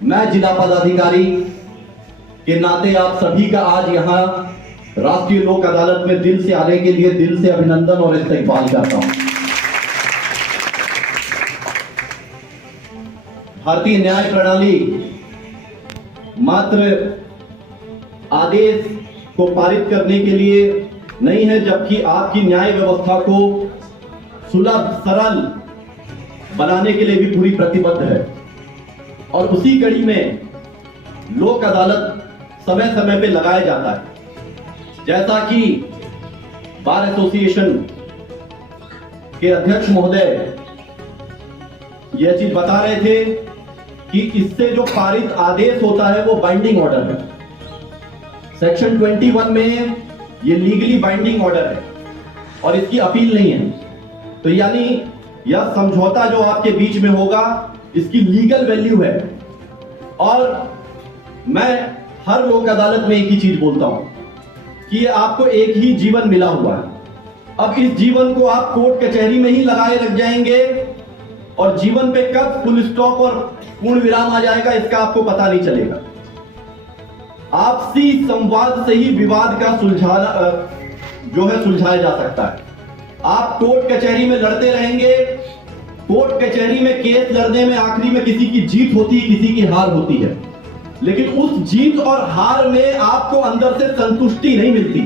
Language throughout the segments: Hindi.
मैं जिला पदाधिकारी के नाते आप सभी का आज यहाँ राष्ट्रीय लोक अदालत में दिल से आने के लिए दिल से अभिनंदन और इस्तकबाल करता हूं। भारतीय न्याय प्रणाली मात्र आदेश को पारित करने के लिए नहीं है, जबकि आपकी न्याय व्यवस्था को सुलभ सरल बनाने के लिए भी पूरी प्रतिबद्ध है। और उसी कड़ी में लोक अदालत समय समय पे लगाया जाता है। जैसा कि बार एसोसिएशन के अध्यक्ष महोदय यह चीज बता रहे थे कि इससे जो पारित आदेश होता है वो बाइंडिंग ऑर्डर है। सेक्शन 21 में ये लीगली बाइंडिंग ऑर्डर है और इसकी अपील नहीं है। तो यानी यह समझौता जो आपके बीच में होगा इसकी लीगल वैल्यू है। और मैं हर लोक अदालत में एक ही चीज बोलता हूं कि आपको एक ही जीवन मिला हुआ है। अब इस जीवन को आप कोर्ट कचहरी में ही लगाए रख जाएंगे और जीवन पे कब फुल स्टॉप और पूर्ण विराम आ जाएगा इसका आपको पता नहीं चलेगा। आपसी संवाद से ही विवाद का सुलझाया जा सकता है। आप कोर्ट कचहरी में लड़ते रहेंगे, कोर्ट कचहरी में केस लड़ने में आखिरी में किसी की जीत होती है, किसी की हार होती है, लेकिन उस जीत और हार में आपको अंदर से संतुष्टि नहीं मिलती,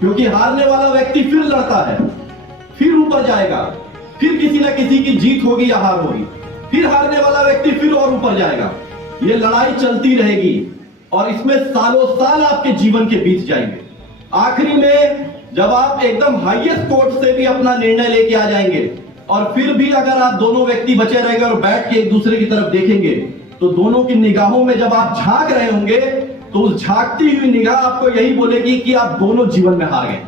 क्योंकि हारने वाला व्यक्ति फिर लड़ता है, फिर ऊपर जाएगा, फिर किसी ना किसी की जीत होगी या हार होगी, फिर हारने वाला व्यक्ति फिर और ऊपर जाएगा। ये लड़ाई चलती रहेगी और इसमें सालों साल आपके जीवन के बीत जाएंगे। आखिरी में जब आप एकदम हाईएस्ट कोर्ट से भी अपना निर्णय लेके आ जाएंगे और फिर भी अगर आप दोनों व्यक्ति बचे रहेंगे और बैठ के एक दूसरे की तरफ देखेंगे तो दोनों की निगाहों में जब आप झांक रहे होंगे तो उस झांकती हुई निगाह आपको यही बोलेगी कि आप दोनों जीवन में हार गए।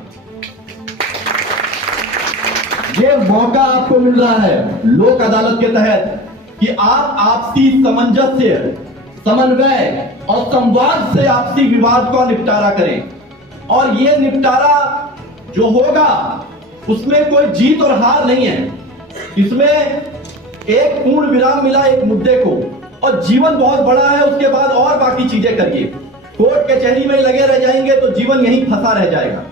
ये मौका आपको मिल रहा है लोक अदालत के तहत कि आप आपसी सामंजस्य, समन्वय और संवाद से आपसी विवाद का निपटारा करें। और ये निपटारा जो होगा उसमें कोई जीत और हार नहीं है, इसमें एक पूर्ण विराम मिला एक मुद्दे को, और जीवन बहुत बड़ा है, उसके बाद और बाकी चीजें करिए। कोर्ट कचहरी में लगे रह जाएंगे तो जीवन यहीं फंसा रह जाएगा।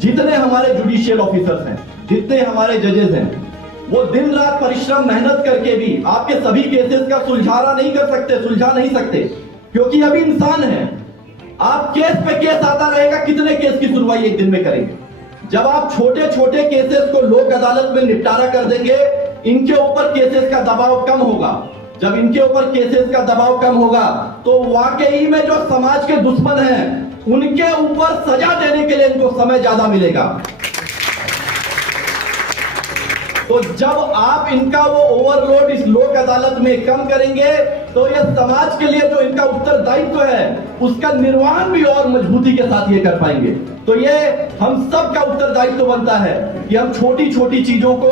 जितने हमारे जुडिशियल ऑफिसर्स हैं, जितने हमारे जजेस हैं, वो दिन रात परिश्रम मेहनत करके भी आपके सभी केसेस का सुलझा नहीं सकते, क्योंकि अभी इंसान है। आप केस पे केस आता रहेगा, कितने केस की सुनवाई एक दिन में करेंगे। जब आप छोटे छोटे केसेस को लोक अदालत में निपटारा कर देंगे, इनके ऊपर केसेस का दबाव कम होगा। जब इनके ऊपर केसेस का दबाव कम होगा तो वाकई में जो समाज के दुश्मन हैं उनके ऊपर सजा देने के लिए इनको समय ज्यादा मिलेगा। तो जब आप इनका वो ओवरलोड इस लोक अदालत में कम करेंगे तो ये समाज के लिए जो इनका उत्तरदायित्व है उसका निर्वहन भी और मजबूती के साथ ये कर पाएंगे। तो ये हम सब का उत्तरदायित्व बनता है कि हम छोटी छोटी चीजों को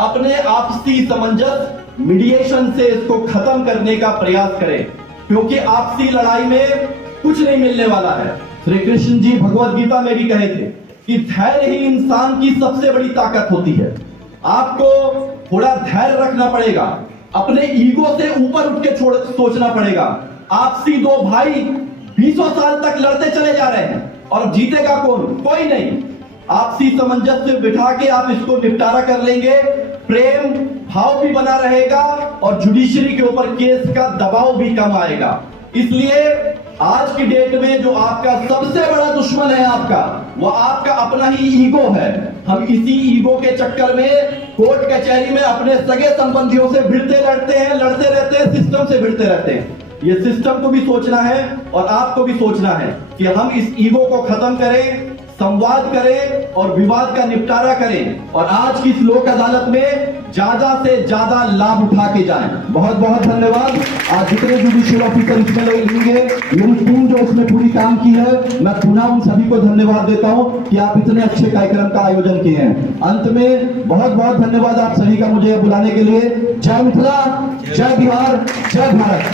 अपने आपसी सामंजस्य, मीडिएशन से इसको खत्म करने का प्रयास करें, क्योंकि आपसी लड़ाई में कुछ नहीं मिलने वाला है। श्री कृष्ण जी भगवद गीता में भी कहे थे कि धैर्य ही इंसान की सबसे बड़ी ताकत होती है। आपको थोड़ा धैर्य रखना पड़ेगा, अपने ईगो से ऊपर उठ के सोचना पड़ेगा। आपसी दो भाई 20 साल तक लड़ते चले जा रहे हैं और जीतेगा कौन? कोई नहीं। आपसी सामंजस्य बिठा के आप इसको निपटारा कर लेंगे, प्रेम भाव भी बना रहेगा और जुडिशरी के ऊपर केस का दबाव भी कम आएगा। इसलिए आज की डेट में जो आपका सबसे बड़ा दुश्मन है वो आपका अपना ही ईगो है। हम इसी ईगो के चक्कर में कोर्ट कचहरी में अपने सगे संबंधियों से लड़ते रहते हैं, सिस्टम से भिड़ते रहते हैं। ये सिस्टम को भी सोचना है और आपको भी सोचना है कि हम इस ईगो को खत्म करें, संवाद करें और विवाद का निपटारा करें और आज की इस लोक अदालत में ज्यादा से ज्यादा लाभ उठा के जाएं। बहुत बहुत धन्यवाद। आज जितने जुडिशियल ऑफिसर इसमें लेंगे, मेरी टीम जो उसमें पूरी काम की है, मैं पुनः उन सभी को धन्यवाद देता हूं कि आप इतने अच्छे कार्यक्रम का आयोजन किए हैं। अंत में बहुत बहुत धन्यवाद आप सभी का मुझे बुलाने के लिए। जय मिथिला, जय बिहार, जय भारत।